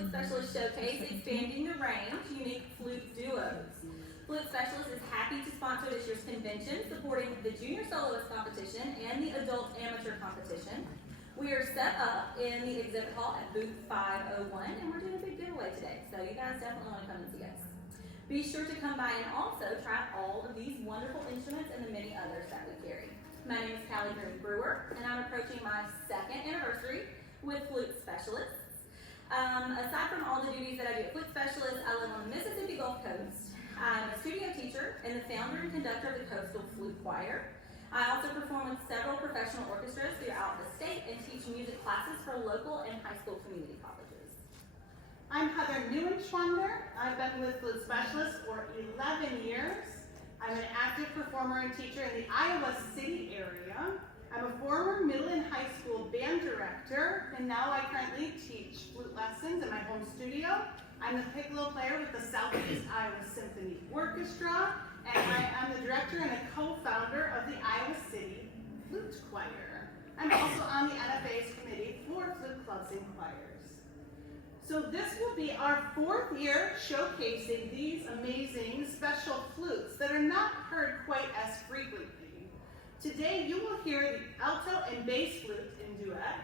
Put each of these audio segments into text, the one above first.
Flute Specialist Showcase, expanding the range, unique flute duos. Flute Specialist is happy to sponsor this year's convention, supporting the Junior Soloist Competition and the Adult Amateur Competition. We are set up in the exhibit hall at booth 501, and we're doing a big giveaway today, so you guys definitely want to come and see us. Be sure to come by and also try all of these wonderful instruments and the many others that we carry. My name is Callie Brewer, and I'm approaching my 2nd anniversary with Flute Specialists. Aside from all the duties that I do at Flute Specialist, I live on the Mississippi Gulf Coast. I'm a studio teacher and the founder and conductor of the Coastal Flute Choir. I also perform with several professional orchestras throughout the state and teach music classes for local and high school community colleges. I'm Heathern Neuenschwander. I've been with Flute Specialist for 11 years. I'm an active performer and teacher in the Iowa City area. I'm a former middle and high school band director, and now I currently teach flute lessons in my home studio. I'm the piccolo player with the Southeast Iowa Symphony Orchestra, and I am the director and a co-founder of the Iowa City Flute Choir. I'm also on the NFA's committee for flute clubs and choirs. So this will be our 4th year showcasing these amazing special flutes that are not heard quite as frequently. Today you will hear the alto and bass flute in duet,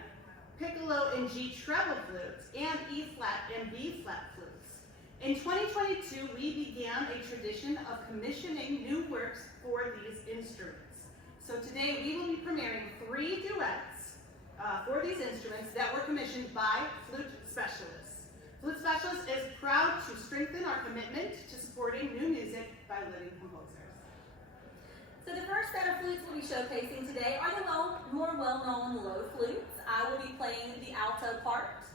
piccolo and G treble flutes, and E flat and B flat flutes. In 2022, we began a tradition of commissioning new works for these instruments. So today we will be premiering 3 duets for these instruments that were commissioned by Flute Specialists. Flute Specialists is proud to strengthen our commitment to supporting new music by living composers. So the first set of flutes we'll be showcasing today are the more well-known low flutes. I will be playing the alto part,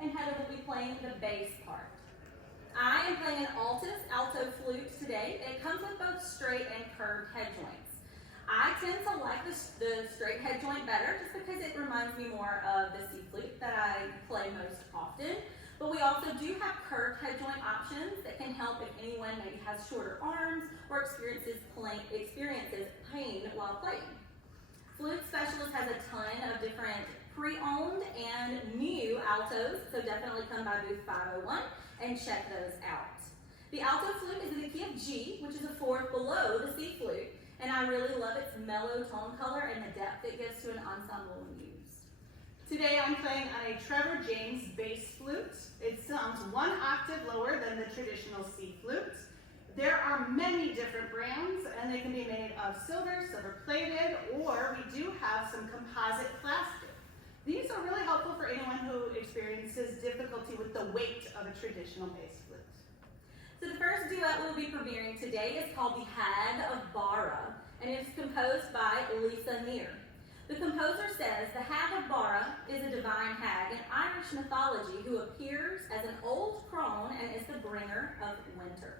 and Heather will be playing the bass part. I am playing an alto flute today, and it comes with both straight and curved head joints. I tend to like the straight head joint better just because it reminds me more of the C flute that I play most often. But we also do have curved head joint options that can help if anyone maybe has shorter arms or experiences pain while playing. Flute Specialist has a ton of different pre-owned and new altos, so definitely come by booth 501 and check those out. The alto flute is in the key of G, which is a 4th below the C flute, and I really love its mellow tone color and the depth it gives to an ensemble when used. Today I'm playing on a Trevor James bass flute. It sounds 1 octave lower than the traditional C flute. There are many different brands, and they can be made of silver plated, or we do have some composite plastic. These are really helpful for anyone who experiences difficulty with the weight of a traditional bass flute. So the first duet we'll be premiering today is called The Hag of Bara, and it is composed by Lisa Neer. The composer says the Hag of Bara is a divine hag in Irish mythology who appears as an old crone and is the bringer of winter.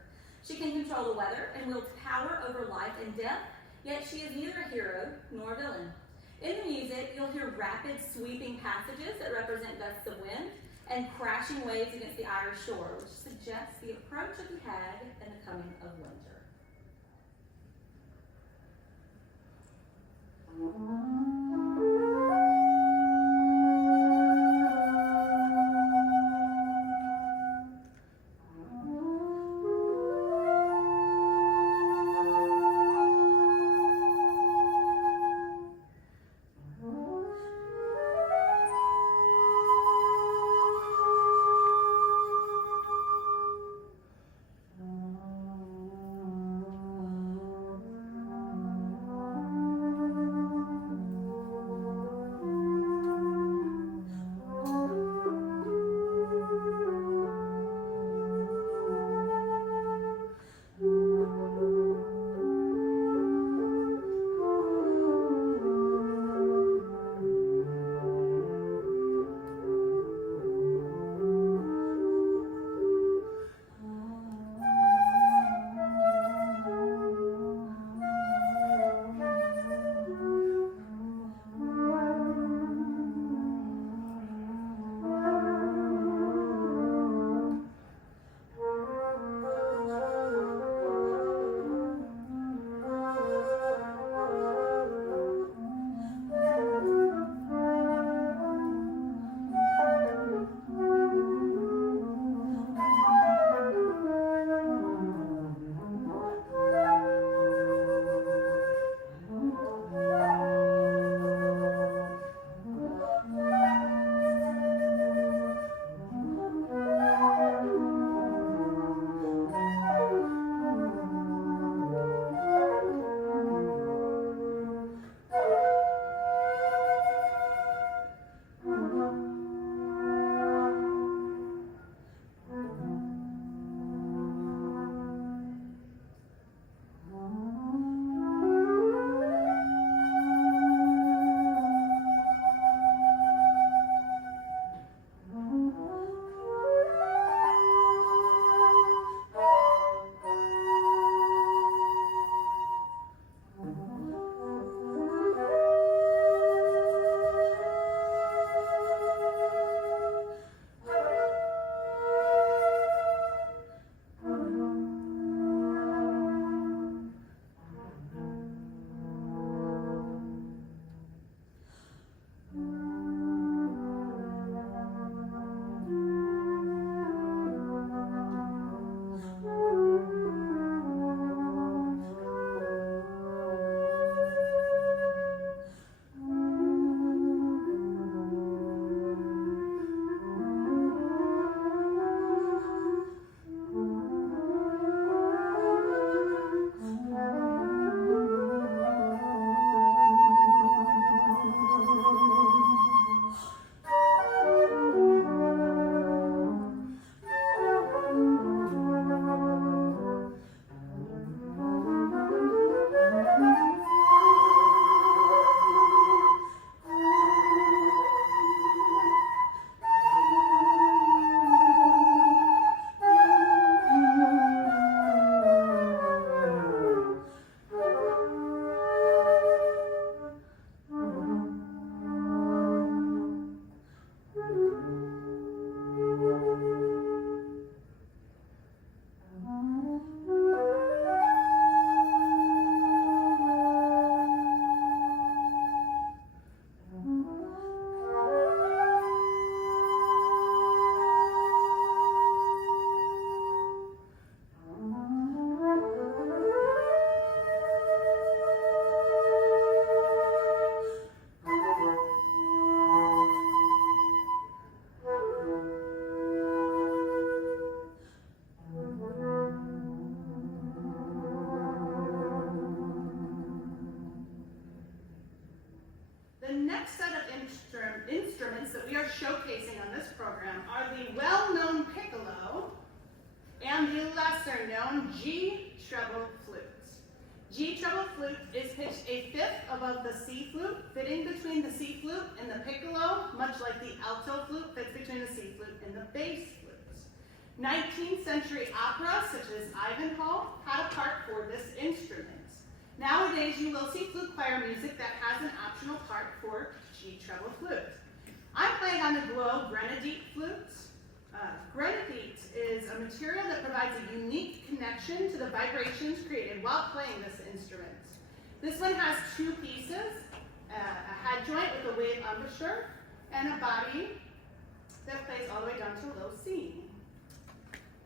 She can control the weather and wields power over life and death, yet she is neither a hero nor a villain. In the music, you'll hear rapid, sweeping passages that represent gusts of wind and crashing waves against the Irish shore, which suggests the approach of the hag and the coming of winter. lesser known G treble flute. G treble flute is pitched a fifth above the C flute, fitting between the C flute and the piccolo, much like the alto flute fits between the C flute and the bass flute. 19th century opera, such as Ivanhoe, had a part for this instrument. Nowadays, you will see flute choir music that has an optional part for G treble flute. I'm playing on the Duo Grenadite flute. Grenadite is a material that provides a unique connection to the vibrations created while playing this instrument. This one has two pieces, a head joint with a wave embouchure, and a body that plays all the way down to a low C.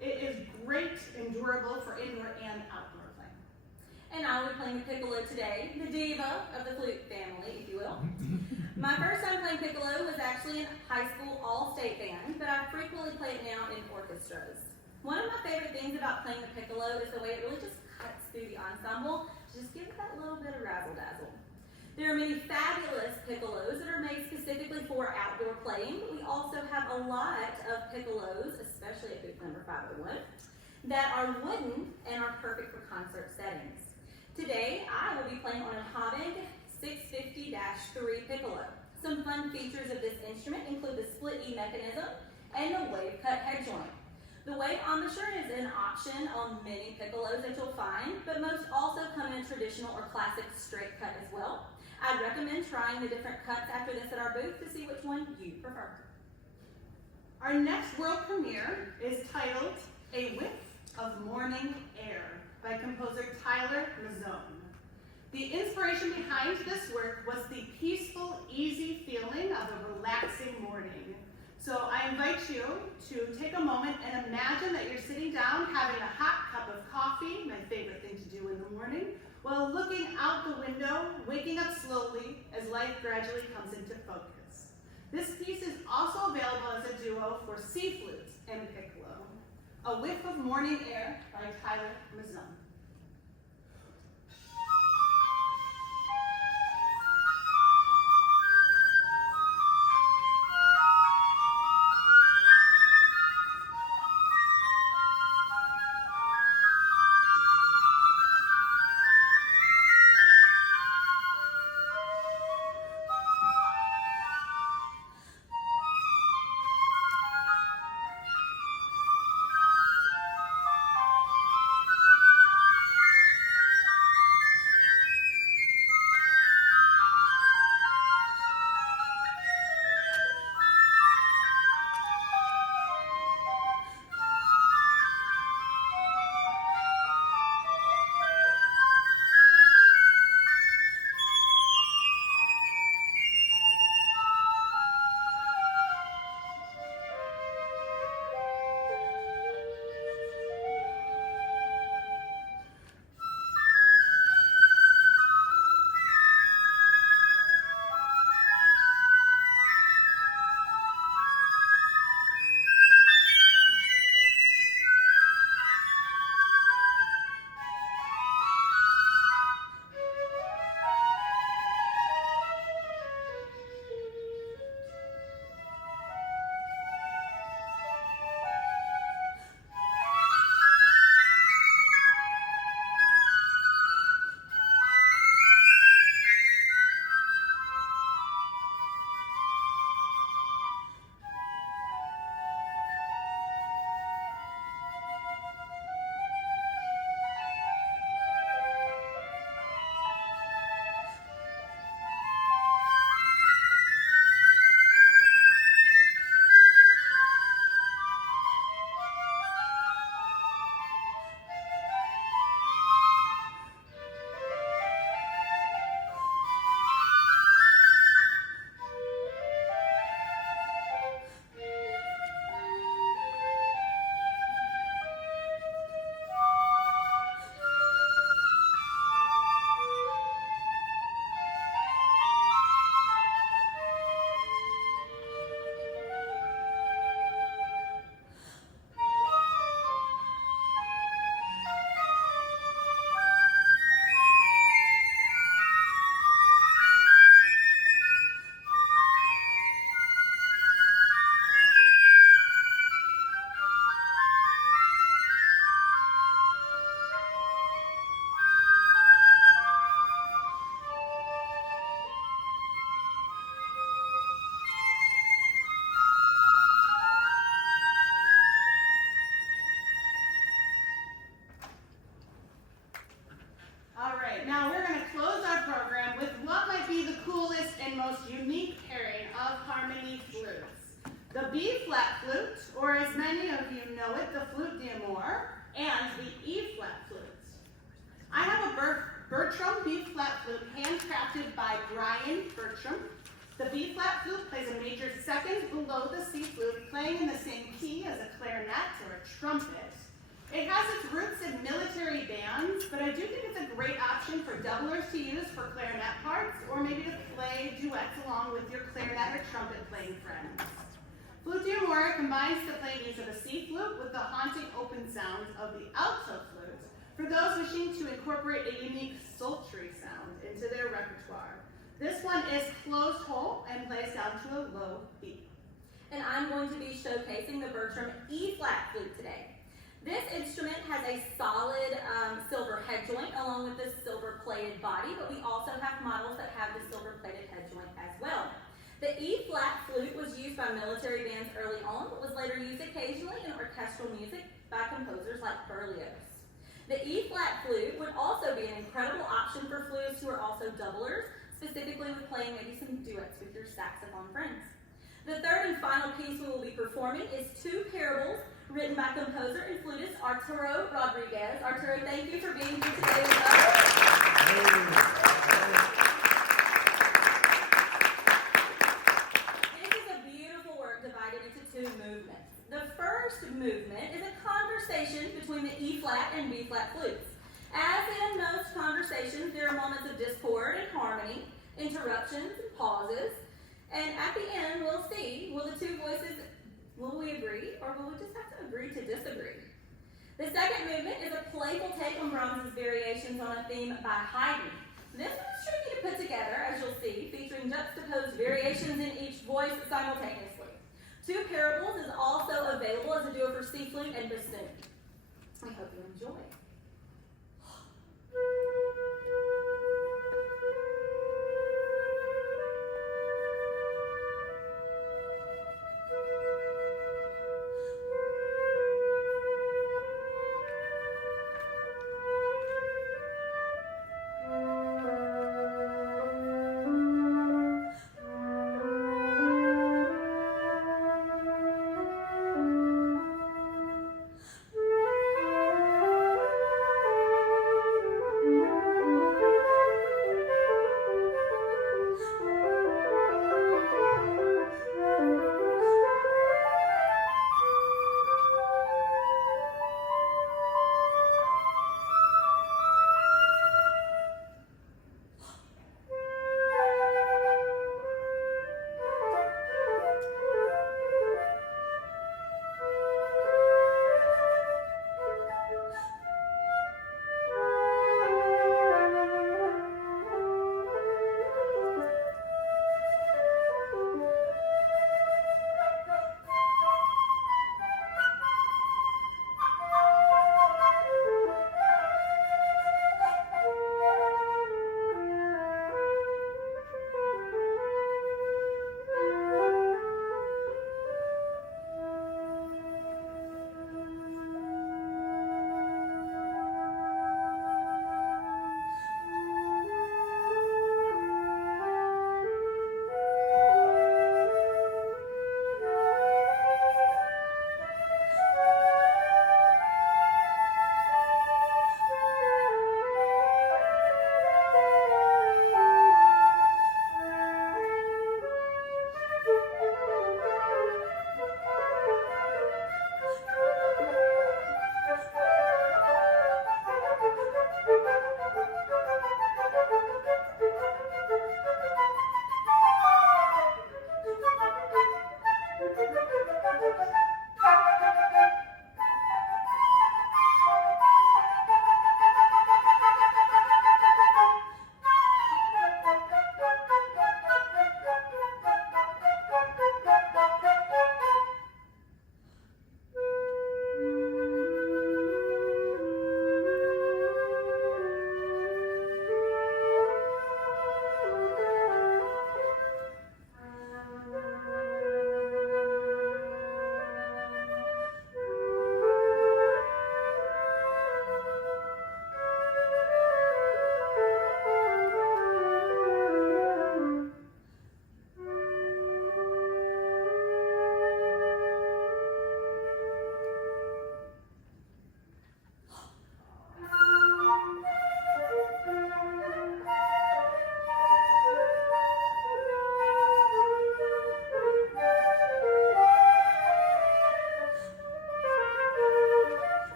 It is great and durable for indoor and outdoor playing. And I will be playing the piccolo today, the diva of the flute family, if you will. My first time playing piccolo was actually in high school all-state band, but I frequently play it now in orchestras. One of my favorite things about playing the piccolo is the way it really just cuts through the ensemble to just give it that little bit of razzle-dazzle. There are many fabulous piccolos that are made specifically for outdoor playing, but we also have a lot of piccolos, especially at booth number 501, that are wooden and are perfect for concert settings. Today, I will be playing on a Heathern 650-3 piccolo. Some fun features of this instrument include the split E mechanism and the wave cut head joint. The wave embouchure is an option on many piccolos that you'll find, but most also come in a traditional or classic straight cut as well. I'd recommend trying the different cuts after this at our booth to see which one you prefer. Our next world premiere is titled A Whiff of Morning Air by composer Tyler Mazzone. The inspiration behind this work was the peaceful, easy feeling of a relaxing morning. So I invite you to take a moment and imagine that you're sitting down having a hot cup of coffee, my favorite thing to do in the morning, while looking out the window, waking up slowly as life gradually comes into focus. This piece is also available as a duo for C flute and piccolo. A Whiff of Morning Air by Tyler Mazzone. B-flat flute, or as many of you know it, the flute d'amour, and the E-flat flute. I have a Bertram B-flat flute handcrafted by Brian Bertram. The B-flat flute plays a major second below the C flute, playing in the same key as a clarinet or a trumpet. It has its roots in military bands, but I do think it's a great option for doublers to use for clarinet parts, or maybe to play duets along with your clarinet or trumpet playing friends. Flute d'amour combines the playing use of a C flute with the haunting open sounds of the alto flute, for those wishing to incorporate a unique sultry sound into their repertoire. This one is closed hole and plays down to a low B. And I'm going to be showcasing the Bertram E-flat flute today. This instrument has a solid silver head joint along with the silver plated body, but we also have models that have the silver plated head joint as well. The E-flat flute was used by military bands early on, but was later used occasionally in orchestral music by composers like Berlioz. The E-flat flute would also be an incredible option for flutists who are also doublers, specifically with playing maybe some duets with your saxophone friends. The third and final piece we will be performing is Two Parables, written by composer and flutist Arturo Rodriguez. Arturo, thank you for being here today with us. This is a beautiful work divided into two movements. The first movement is a conversation between the E-flat and B-flat flutes. As in most conversations, there are moments of discord and harmony, interruptions and pauses, and at the end, we'll see, will the two voices, will we agree, or will we just have to agree to disagree? The second movement is a playful take on Brahms' variations on a theme by Haydn. This one is tricky to put together, as you'll see, featuring juxtaposed variations in each voice simultaneously. Two Parables is also available as a duo for C flute and bassoon. We hope you enjoy.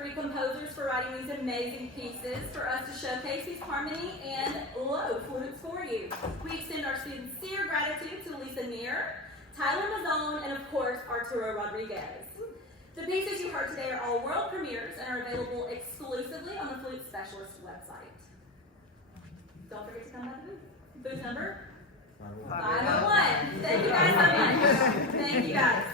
three composers for writing these amazing pieces for us to showcase these harmony and low flutes for you. We extend our sincere gratitude to Lisa Neer, Tyler Mazzone, and of course, Arturo Rodriguez. The pieces you heard today are all world premieres and are available exclusively on the Flute Specialist website. Don't forget to come by the booth. Booth number? 501. Thank you guys so much. Thank you guys.